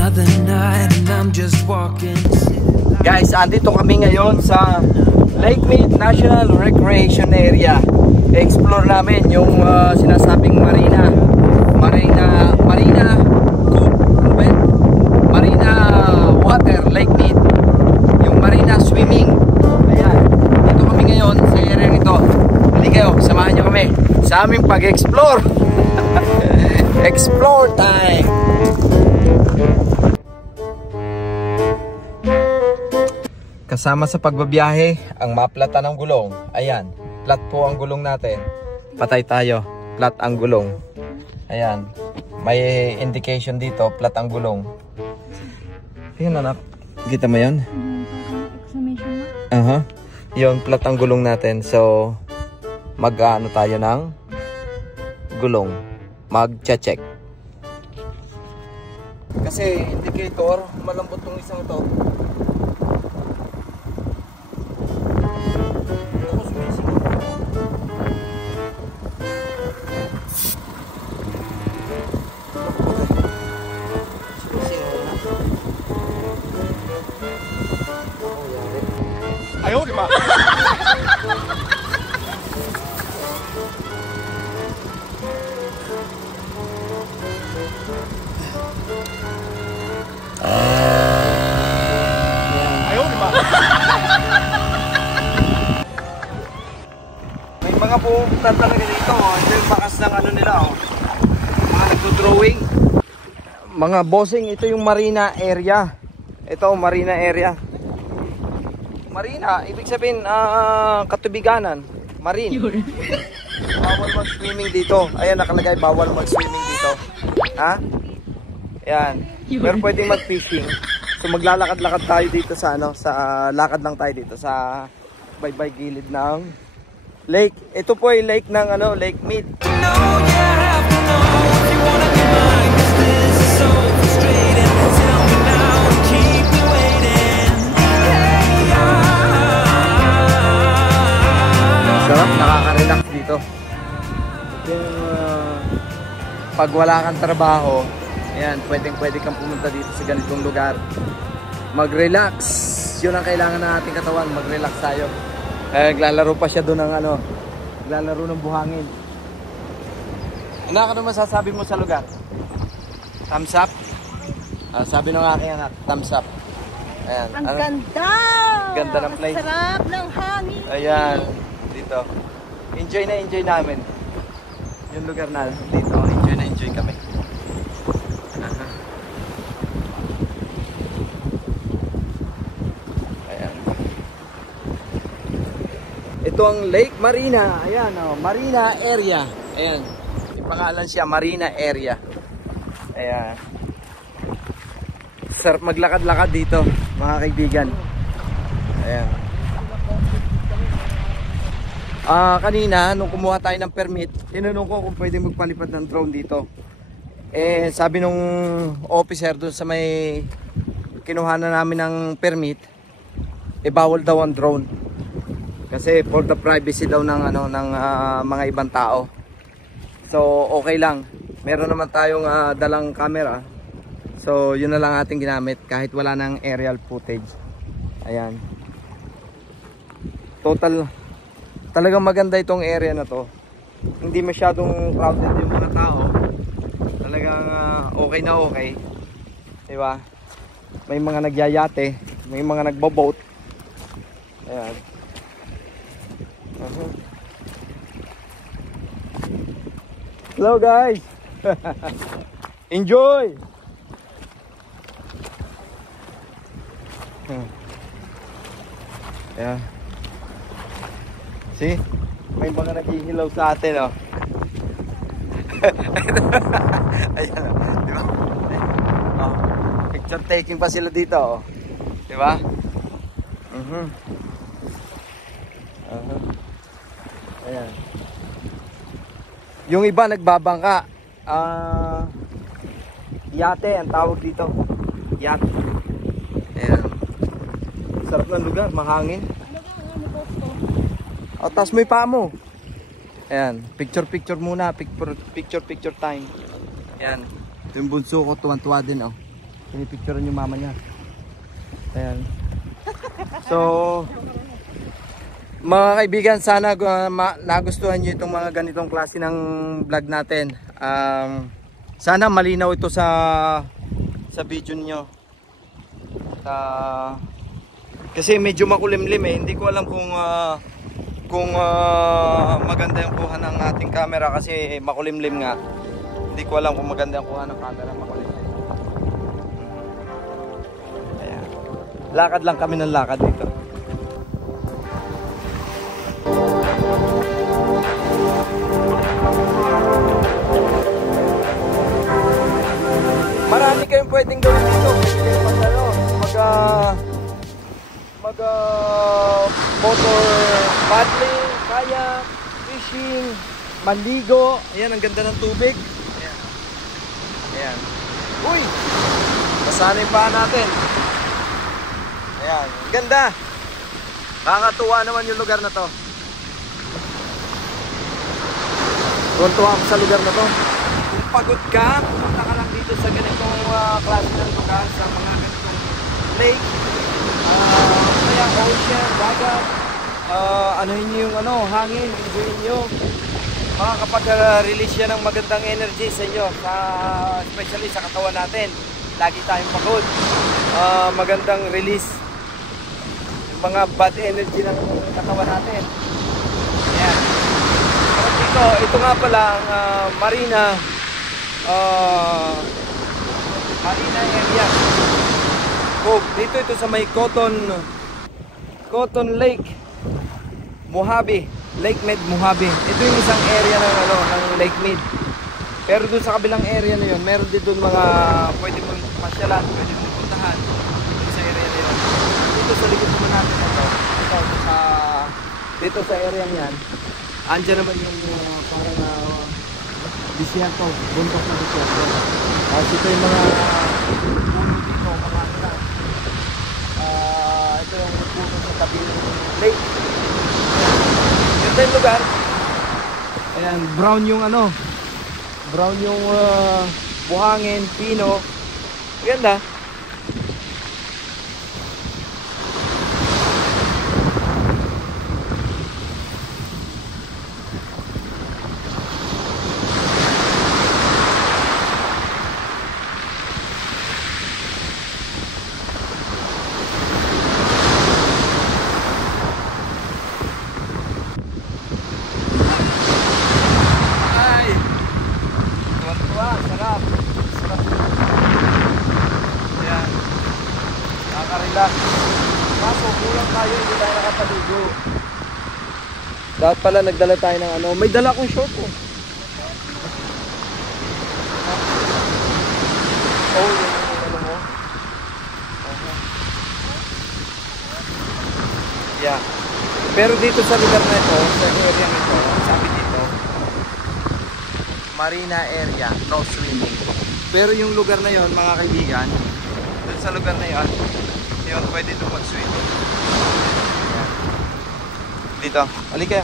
Another night and I'm just walking. Guys, andito kami ngayon sa Lake Mead National Recreation Area. Explore namin yung sinasabing marina water, Lake Mead. Yung marina swimming. Ayan, dito kami ngayon sa area nito. Hindi kayo, samahan nyo kami sa aming pag-explore. Explore time. Kasama sa pagbabiyahe ang maplata ng gulong. Ayan, flat po ang gulong natin. Patay tayo, flat ang gulong. Ayan, may indication dito, flat ang gulong. Ayan anak, kita mo yun? Yun, flat ang gulong natin. So, mag-ano tayo ng gulong. Mag-check. Kasi indicator, malambot tong isang to. Ayaw, di ba? Ayaw, di ba? May mga pupunta talaga dito. Ito yung bakas ng ano nila. Mga nagdo-drawing. Mga bossing, ito yung marina area. Ito, marina area. Marina, ibig sabihin katubiganan, marine. Bawal mag-swimming dito. Ayan, nakalagay bawal mag-swimming dito. Ha? Ayan. Pero pwedeng mag-fishing. So maglalakad-lakad tayo dito sa ano, sa lakad lang tayo dito sa baybay gilid ng lake. Ito po ay lake ng ano, Lake Mead. Sarap, nakaka-relax dito. Yung pag wala kang trabaho, ayan, pwede kang pumunta dito sa ganitong lugar. Mag-relax. Yun ang kailangan ng ating katawan, mag-relax tayo. Naglalaro pa siya doon ng ano, naglalaro ng buhangin. Ano masasabi mo sa lugar? Thumbs up? Sabi ng aking anak, thumbs up. Ayan. Ang ganda! Ganda ng place. Sarap ng hangin. Ayan, dito. Enjoy na enjoy namin. Yung lugar na dito, enjoy na enjoy kami. Ayan. Ito ang Lake Marina. Ayan, oh, Marina Area. Ayan. Yung pangalan siya, Marina Area. Ayan. Sarap maglakad-lakad dito, mga kaibigan. Ayan. Kanina, nung kumuha tayo ng permit, tinanong ko kung pwede magpalipad ng drone dito. Eh, sabi nung officer doon sa may kinuha na namin ng permit, eh bawal daw ang drone. Kasi for the privacy daw ng ano ng mga ibang tao. So, okay lang. Meron naman tayong dalang camera. So, yun na lang ating ginamit kahit wala nang aerial footage. Ayan. Talagang maganda itong area na to. Hindi masyadong crowded yung mga tao. Talagang okay na okay. Diba? May mga nagyayate, may mga nagbo-boat. Ayan. Hello guys. Enjoy. Yeah. See? May mga naghihilaw sa atin, oh. Ayan, oh. Diba? Oh. Picture taking pa sila dito, oh. Diba? Ayan. Yung iba nagbabangka. Yate ang tawag dito. Yate. Ayan. Sarap ng lugar, mahangin. O, taas mo yung paa mo. Ayan, picture muna. Picture time. Ayan. Ito yung bunso ko, tuwan-tuwa din, oh. Pinipicturean yung mama niya. Ayan. So, mga kaibigan, sana nagustuhan nyo itong mga ganitong klase ng vlog natin. Sana malinaw ito sa video niyo. Kasi medyo makulimlim eh. Hindi ko alam kung maganda yung kuha ng ating camera kasi makulimlim nga. Hindi ko alam kung maganda yung kuha ng camera makulimlim. Ayan. Lakad lang kami ng lakad dito. Marami kayong pwedeng gawin dito. Pwede kayong motor paddling, kayak, fishing, manligo. Ayan, ang ganda ng tubig. Ayan. Ayan. Uy! Masanay pa natin. Ayan, ang ganda. Nakakatuwa naman yung lugar na to. Tuwan-tuwa ako sa lugar na to. Kung pagod ka, pumunta ka lang dito sa ganitong klase ng lugar, sa mga ganitong lake, kaya ocean, dagat, anuhin nyo yung hangin, enjoyin nyo. Makakapag-release yan ng magandang energy sa inyo, especially sa katawan natin. Lagi tayong pagod. Magandang release yung mga bad energy ng katawan natin. Ayan. Ito nga pala ang Marina area. Dito ito sa may Cotton Lake Mojave, Lake Mead Mojave. Ito yung isang area ng Lake Mead. Pero doon sa kabilang area na yun, meron din doon mga pwede mong pasyalan, pwede mong puntahan doon sa area na yun. Dito sa likod naman natin dito sa area niyan. Andiyan naman yung parang disyerto, buntok na disyerto. Ito yung mga puno dito, mga ito yung puno sa tabi ng lake. Ito yung lugar. Ayan, brown yung brown yung buhangin, pino. Ganda. Kaso kulang tayo, hindi tayo nakapaligo. Dapat pala nagdala tayo ng may dala akong short oh. Oh, yung mo. Yeah. Pero dito sa lugar na ito, sa area nito, sabi dito, Marina area, no swimming. Pero yung lugar na yon, mga kaibigan, dun sa lugar na yon, pwede doon mag-swim. Dito, halika.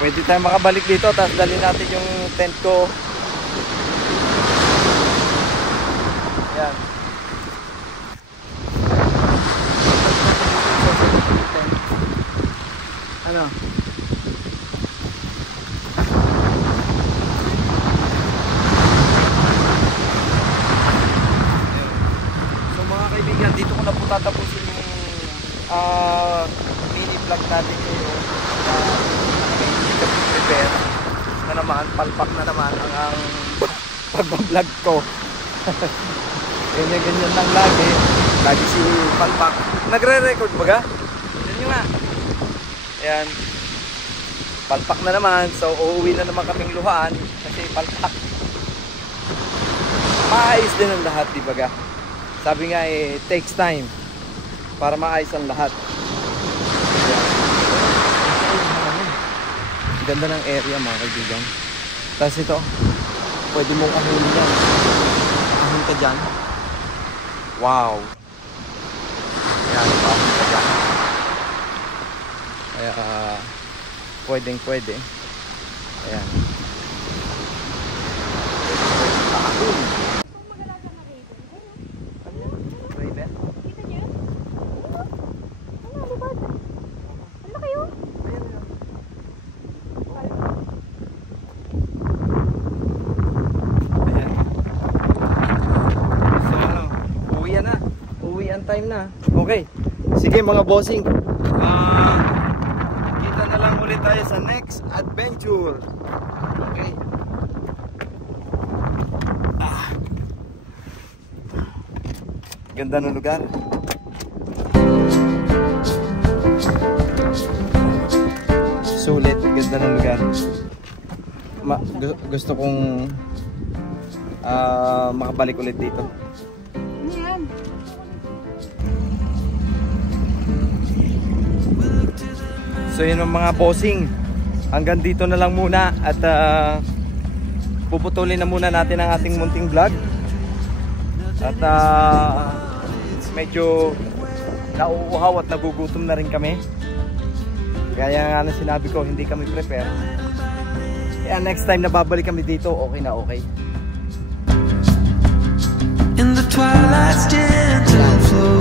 Pwede tayo makabalik dito, tapos dali natin yung tent ko. Yan. Ano? Dito ko na po tatapusin yung mini vlog natin ngayon. Prepare na naman, palpak na naman ang pag-vlog ko. Ganyan lang lagi si palpak. Nagre-record baga? Yan nyo nga. Ayan, palpak na naman, so uuwi na naman kaming luhaan kasi palpak. Maayos din ang lahat, di baga? Sabi nga it takes time para maayos ang lahat. Ganda ng area mga kaibigan. Tapos ito, pwede mong ahunin yan. Ahun ka dyan. Wow. Yan, ahun ka dyan. Kaya pwedeng pwede. Ayan. Ano yan? Raven? Kita niyo? Ano, lipad? Ano kayo? Ayan, ayan. Ayan. So ano, uwian na. Uwian time na. Okay. Sige mga bossing. Kita na lang ulit tayo sa next adventure. Okay. Ganda ng lugar. Sulit, ganda ng lugar. Gusto kong makabalik ulit dito. Ano yan? So yun ang mga bossing. Hanggang dito na lang muna at puputulin na muna natin ang ating munting vlog. At medyo nauuhaw at nagugutom na rin kami. Kaya nga na sinabi ko, hindi kami prepare. Kaya next time na babalik kami dito, okay na okay. In the twilight's gentle flow,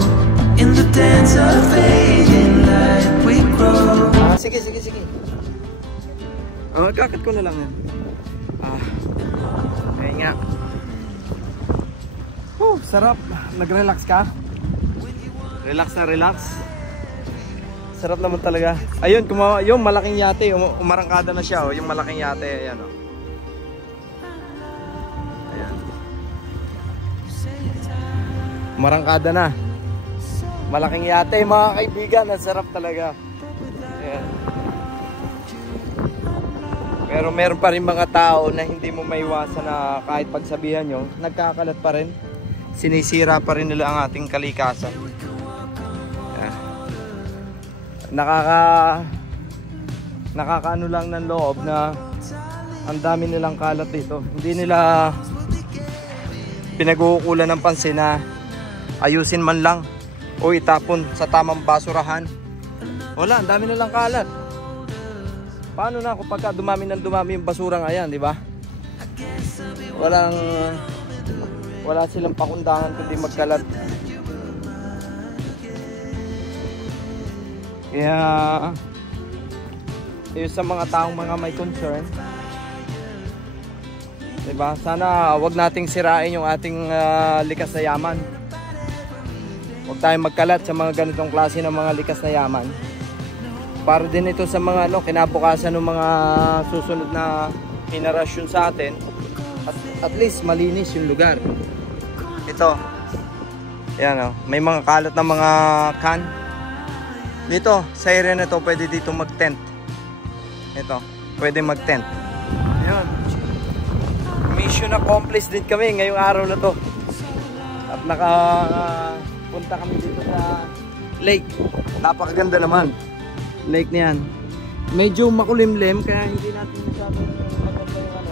in the dance of fading light we grow. Sige. Kakat ko na lang yan. Ayun nga. Sarap. Nag-relax ka? Relax na relax. Sarap naman talaga. Ayun, yung malaking yate, umarangkada na siya. Yung malaking yate, ayan. Ayan. Umarangkada na. Malaking yate, mga kaibigan. Ang sarap talaga. Ayan. Pero meron pa rin mga tao na hindi mo maiwasan na kahit pagsabihan nyo, nagkakalat pa rin. Sinisira pa rin nila ang ating kalikasan. Nakakaano lang ng loob na ang dami nilang kalat dito. Hindi nila pinag-uukulan ng pansin na ayusin man lang o itapon sa tamang basurahan. Wala, ang dami nilang kalat. Paano na kapag dumami yung basurang ayan, di ba? Wala silang pakundangan kundi magkalat. Kaya yung sa mga taong mga may concern, diba? Sana wag nating sirain yung ating likas na yaman. Huwag tayong magkalat sa mga ganitong klase ng mga likas na yaman. Para din ito sa mga kinabukasan ng mga susunod na henerasyon sa atin. At least malinis yung lugar. Ito. Ayan, may mga kalat na mga can. Dito, sa area na to, pwede dito mag-tent. Ito, pwede mag-tent. Ayan. Mission accomplished din kami ngayong araw na to. At nakapunta kami dito sa lake. Napakaganda naman. Lake na yan. Medyo makulimlim, kaya hindi natin masyadong maganda yung ano.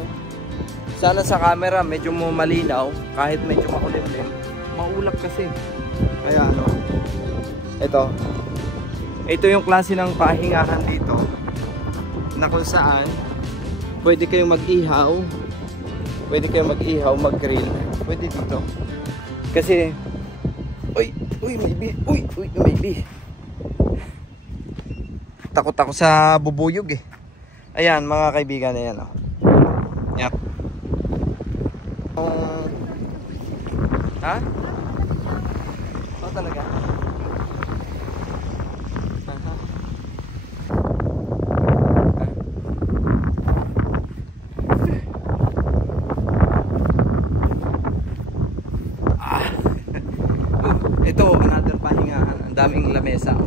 Sana sa camera, medyo malinaw. Kahit medyo makulimlim. Maulap kasi. Kaya ano. Ito yung klase ng pahingahan dito na kung saan pwede kayong mag-ihaw, mag-grill, pwede dito kasi may bee. Takot ako sa bubuyog eh. Ayan mga kaibigan, ayan oh. Yep. Ha? Oh talaga? Ito, another pahingahan. Ang daming lamesa.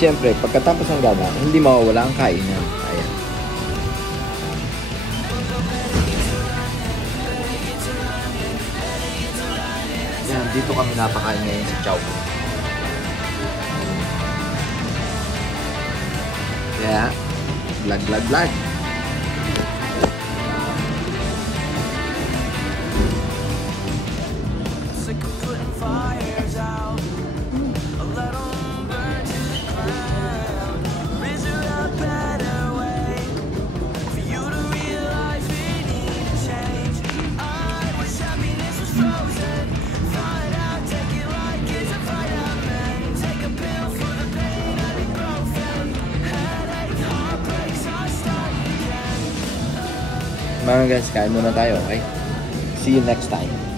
siyempre, pagkatapos ng gala, hindi mawawala ang kainan. Ayan. Yan, dito kami napakain ngayon sa Chow. Kaya, vlog. Mga guys, kain muna tayo, okay? See you next time.